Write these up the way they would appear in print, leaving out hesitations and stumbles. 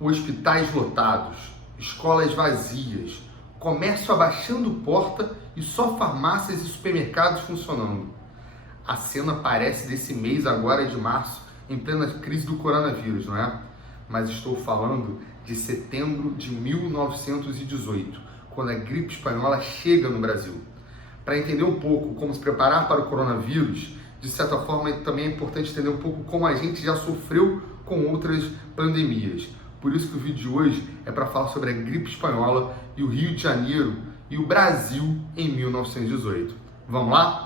hospitais lotados, escolas vazias, comércio abaixando porta e só farmácias e supermercados funcionando. A cena parece desse mês agora de março, em plena crise do coronavírus, não é? Mas estou falando de setembro de 1918, quando a gripe espanhola chega no Brasil. Para entender um pouco como se preparar para o coronavírus, de certa forma também é importante entender um pouco como a gente já sofreu com outras pandemias. Por isso que o vídeo de hoje é para falar sobre a gripe espanhola e o Rio de Janeiro e o Brasil em 1918. Vamos lá?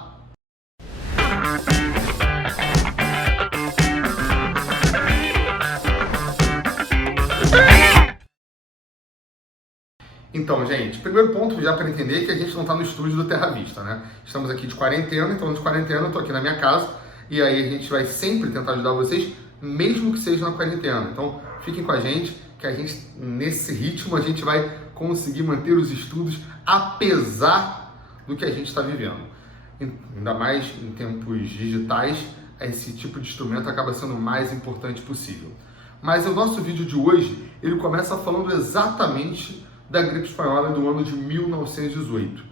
Então, gente, primeiro ponto já para entender é que a gente não está no estúdio do Terra Vista, né? Estamos aqui de quarentena, então de quarentena eu estou aqui na minha casa e aí a gente vai sempre tentar ajudar vocês, mesmo que seja na quarentena. Então, fiquem com a gente, que a gente, nesse ritmo, a gente vai conseguir manter os estudos apesar do que a gente está vivendo. Ainda mais em tempos digitais, esse tipo de instrumento acaba sendo o mais importante possível. Mas o nosso vídeo de hoje, ele começa falando exatamente da gripe espanhola do ano de 1918.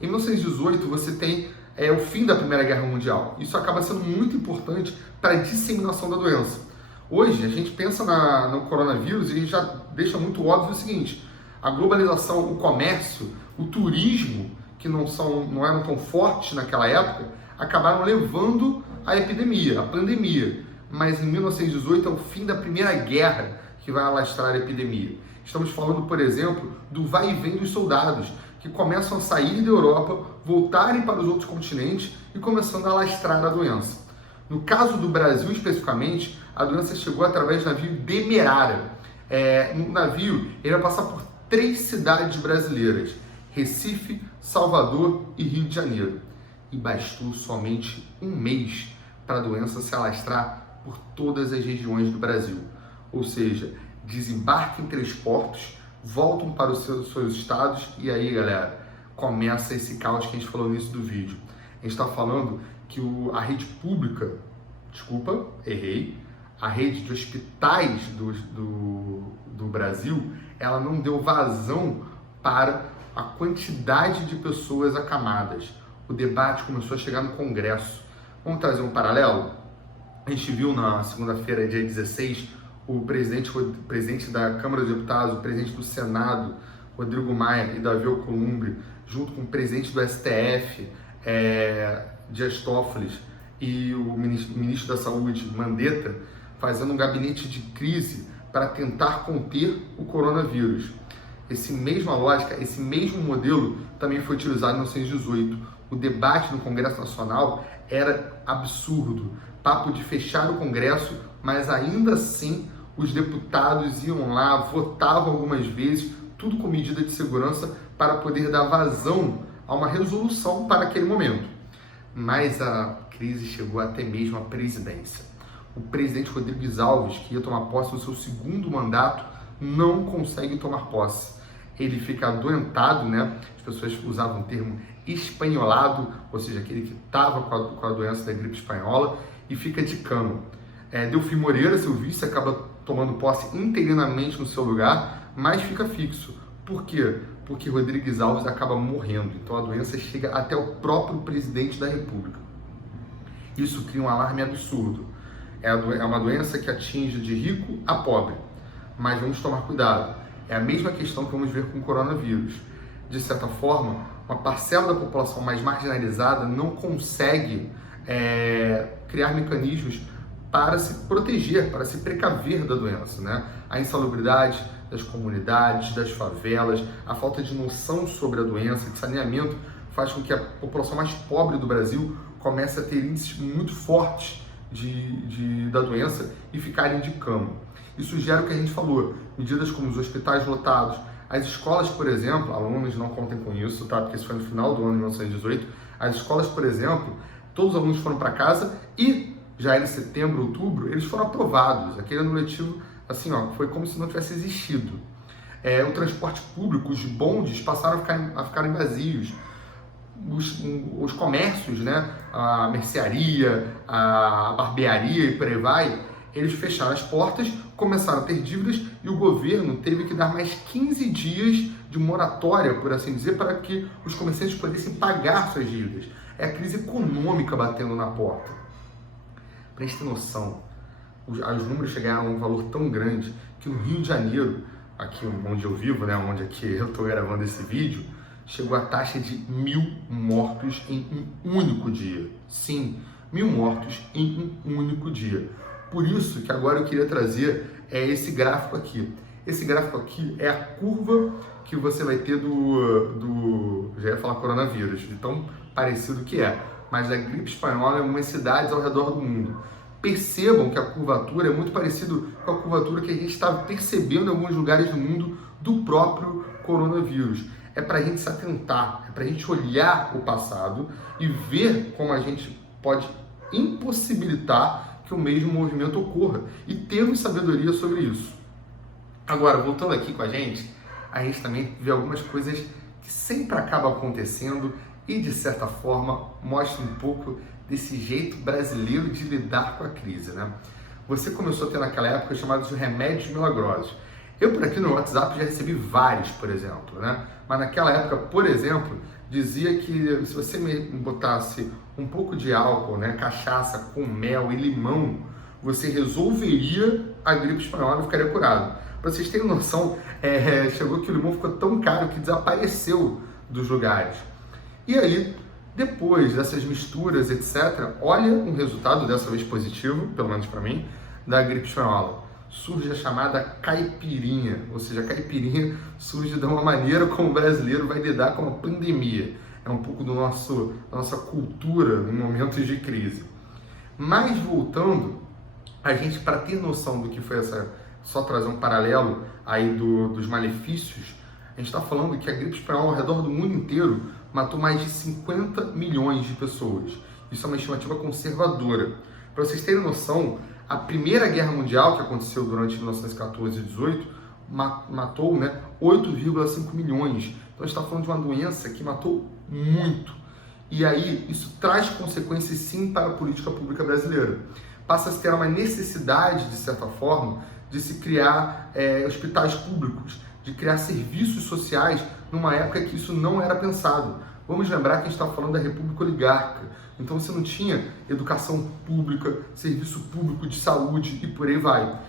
Em 1918 você tem o fim da Primeira Guerra Mundial. Isso acaba sendo muito importante para a disseminação da doença. Hoje a gente pensa no coronavírus e já deixa muito óbvio o seguinte: a globalização, o comércio, o turismo, que não eram tão fortes naquela época, acabaram levando a epidemia, a pandemia. Mas em 1918 é o fim da Primeira Guerra que vai alastrar a epidemia. Estamos falando, por exemplo, do vai e vem dos soldados, que começam a sair da Europa, voltarem para os outros continentes e começando a alastrar a doença. No caso do Brasil, especificamente, a doença chegou através do navio Demerara. No navio, ele vai passar por 3 cidades brasileiras: Recife, Salvador e Rio de Janeiro. E bastou somente um mês para a doença se alastrar por todas as regiões do Brasil. Ou seja, desembarquem em 3 portos, voltam para os seus estados e aí, galera, começa esse caos que a gente falou no início do vídeo. A gente está falando que a rede pública, a rede de hospitais do Brasil, ela não deu vazão para a quantidade de pessoas acamadas. O debate começou a chegar no Congresso. Vamos trazer um paralelo? A gente viu na segunda-feira, dia 16, o presidente da Câmara dos Deputados, o presidente do Senado, Rodrigo Maia e Davi Alcolumbre, junto com o presidente do STF, Dias Toffoli, e o ministro da Saúde, Mandetta, fazendo um gabinete de crise para tentar conter o coronavírus. Essa mesma lógica, esse mesmo modelo também foi utilizado em 1918. O debate no Congresso Nacional era absurdo. Papo de fechar o Congresso, mas ainda assim os deputados iam lá, votavam algumas vezes, tudo com medida de segurança para poder dar vazão a uma resolução para aquele momento. Mas a crise chegou até mesmo à presidência. O presidente Rodrigues Alves, que ia tomar posse do seu 2º mandato, não consegue tomar posse. Ele fica adoentado, né? As pessoas usavam o termo espanholado, ou seja, aquele que estava com a doença da gripe espanhola, e fica de cama. Delfim Moreira, seu vice, acaba tomando posse interinamente no seu lugar, mas fica fixo. Por quê? Porque Rodrigues Alves acaba morrendo. Então a doença chega até o próprio presidente da República. Isso cria um alarme absurdo. É uma doença que atinge de rico a pobre. Mas vamos tomar cuidado. É a mesma questão que vamos ver com o coronavírus. De certa forma, uma parcela da população mais marginalizada não consegue criar mecanismos para se proteger, para se precaver da doença, né? A insalubridade das comunidades, das favelas, a falta de noção sobre a doença, de saneamento, faz com que a população mais pobre do Brasil comece a ter índices muito fortes da doença e ficarem de cama. Isso gera o que a gente falou, medidas como os hospitais lotados, as escolas, por exemplo, alunos não contem com isso, tá? Porque isso foi no final do ano de 1918, as escolas, por exemplo, todos os alunos foram para casa e já em setembro, outubro, eles foram aprovados. Aquele ano letivo, assim, foi como se não tivesse existido. O transporte público, os bondes passaram a ficarem vazios. Os comércios, né, a mercearia, a barbearia e por aí vai, eles fecharam as portas começaram a ter dívidas e o governo teve que dar mais 15 dias de moratória, por assim dizer, para que os comerciantes pudessem pagar suas dívidas. É a crise econômica batendo na porta. Para a gente ter noção, os números chegaram a um valor tão grande que no Rio de Janeiro, aqui onde eu vivo, né, onde aqui eu estou gravando esse vídeo, chegou a taxa de 1.000 mortos em um único dia. Sim, 1.000 mortos em um único dia. Por isso que agora eu queria trazer esse gráfico aqui. Esse gráfico aqui é a curva que você vai ter já ia falar coronavírus, de tão parecido que é, mas da gripe espanhola em algumas cidades ao redor do mundo. Percebam que a curvatura é muito parecida com a curvatura que a gente está percebendo em alguns lugares do mundo do próprio coronavírus. É para a gente se atentar, é para a gente olhar o passado e ver como a gente pode impossibilitar que o mesmo movimento ocorra e termos sabedoria sobre isso. Agora, voltando aqui com a gente também vê algumas coisas que sempre acabam acontecendo e, de certa forma, mostra um pouco desse jeito brasileiro de lidar com a crise, né? Você começou a ter naquela época chamados de remédios milagrosos. Eu, por aqui no WhatsApp, já recebi vários, por exemplo, né? Mas naquela época, por exemplo, dizia que se você me botasse um pouco de álcool, né, cachaça com mel e limão, você resolveria a gripe espanhola e ficaria curado. Para vocês terem noção, chegou que o limão ficou tão caro que desapareceu dos lugares. E aí, depois dessas misturas, etc., olha um resultado, dessa vez positivo, pelo menos para mim, da gripe espanhola. Surge a chamada caipirinha, ou seja, a caipirinha surge de uma maneira como o brasileiro vai lidar com a pandemia. É um pouco da nossa cultura em momentos de crise. Mas voltando, a gente, para ter noção do que foi só trazer um paralelo aí dos malefícios, a gente está falando que a gripe espanhola ao redor do mundo inteiro matou mais de 50 milhões de pessoas. Isso é uma estimativa conservadora. Para vocês terem noção, a Primeira Guerra Mundial, que aconteceu durante 1914 e 18, matou, né, 8,5 milhões. Então a gente está falando de uma doença que matou muito. E aí isso traz consequências sim para a política pública brasileira. Passa a se ter uma necessidade, de certa forma, de se criar hospitais públicos, de criar serviços sociais numa época que isso não era pensado. Vamos lembrar que a gente está falando da República Oligárquica, então você não tinha educação pública, serviço público de saúde e por aí vai.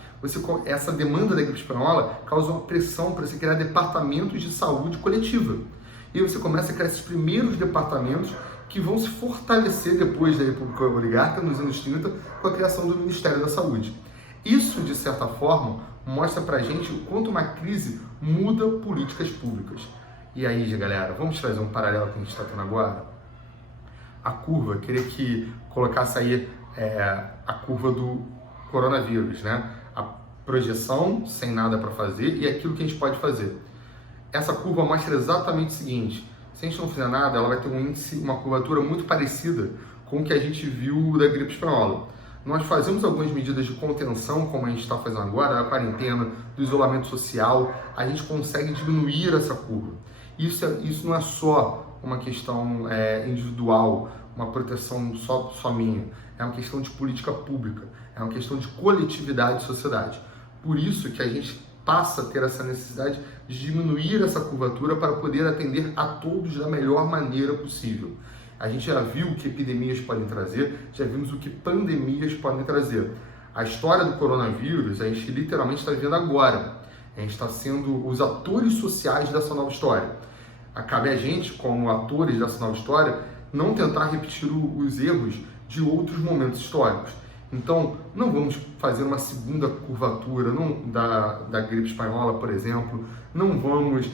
Essa demanda da gripe espanhola causa uma pressão para se criar departamentos de saúde coletiva. E você começa a criar esses primeiros departamentos que vão se fortalecer depois da República Oligárquica, nos anos 30, com a criação do Ministério da Saúde. Isso, de certa forma, mostra pra gente o quanto uma crise muda políticas públicas. E aí, galera, vamos trazer um paralelo que a gente está tendo agora? A curva, eu queria que colocasse aí a curva do coronavírus, né? A projeção sem nada para fazer e aquilo que a gente pode fazer. Essa curva mostra exatamente o seguinte: se a gente não fizer nada, ela vai ter um índice, uma curvatura muito parecida com o que a gente viu da gripe espanhola. Nós fazemos algumas medidas de contenção, como a gente está fazendo agora, da quarentena, do isolamento social, a gente consegue diminuir essa curva. Isso não é só uma questão individual, uma proteção só minha, é uma questão de política pública, é uma questão de coletividade e sociedade. Por isso que a gente passa a ter essa necessidade de diminuir essa curvatura para poder atender a todos da melhor maneira possível. A gente já viu o que epidemias podem trazer, já vimos o que pandemias podem trazer. A história do coronavírus, a gente literalmente está vivendo agora. A gente está sendo os atores sociais dessa nova história. Cabe a gente, como atores dessa nova história, não tentar repetir os erros de outros momentos históricos. Então, não vamos fazer uma segunda curvatura da gripe espanhola, por exemplo. Não vamos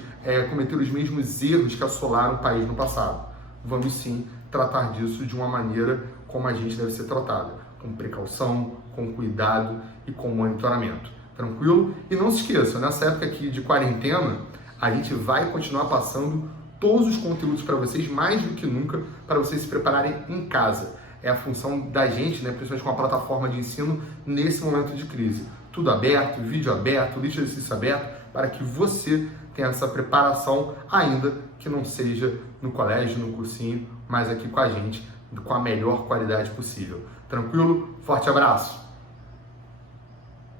cometer os mesmos erros que assolaram o país no passado. Vamos sim tratar disso de uma maneira como a gente deve ser tratada, com precaução, com cuidado e com monitoramento. Tranquilo? E não se esqueça, nessa época aqui de quarentena, a gente vai continuar passando todos os conteúdos para vocês, mais do que nunca, para vocês se prepararem em casa. É a função da gente, né, principalmente com a plataforma de ensino, nesse momento de crise. Tudo aberto, vídeo aberto, lista de exercício aberto, para que você tenha essa preparação, ainda que não seja no colégio, no cursinho, mas aqui com a gente, com a melhor qualidade possível. Tranquilo? Forte abraço!